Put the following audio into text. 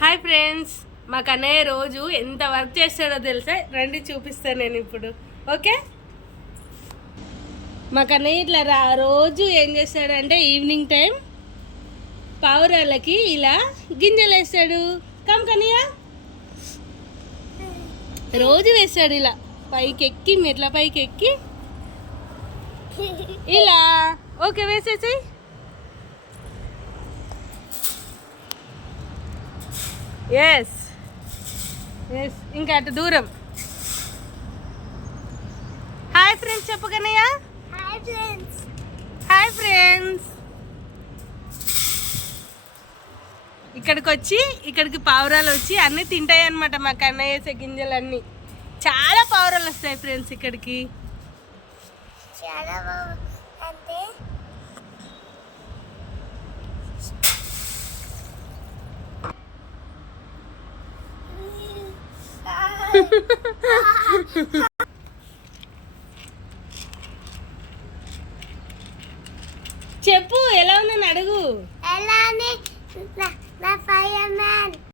Hi friends, మా కన్నయ్య రోజు ఎంత వర్క్ చేస్తాడో తెలుసా? రండి చూపిస్తాను నేను ఇప్పుడు. ఓకే, మా కన్నయ్య ఇట్లా రోజు ఏం చేస్తాడంటే ఈవినింగ్ టైం పావురాలకి ఇలా గింజలు వేస్తాడు. కమ్ కన్నయ్య, రోజు వేస్తాడు ఇలా పైకి ఎక్కి, మెట్ల పైకి ఎక్కి ఇలా. ఓకే, వేసేసి ఎస్ ఎస్, ఇంకా అటు దూరం. హాయ్ ఫ్రెండ్స్ చెప్పు కన్నయ్య. Hi friends. ఇక్కడికి పావురాలు వచ్చి అన్నీ తింటాయి అన్నమాట. మా కన్నయ్య వేసే గింజలు అన్నీ. చాలా పావురాలు వస్తాయి ఫ్రెండ్స్ ఇక్కడికి. చెప్పు ఎలా ఉందని అడుగు.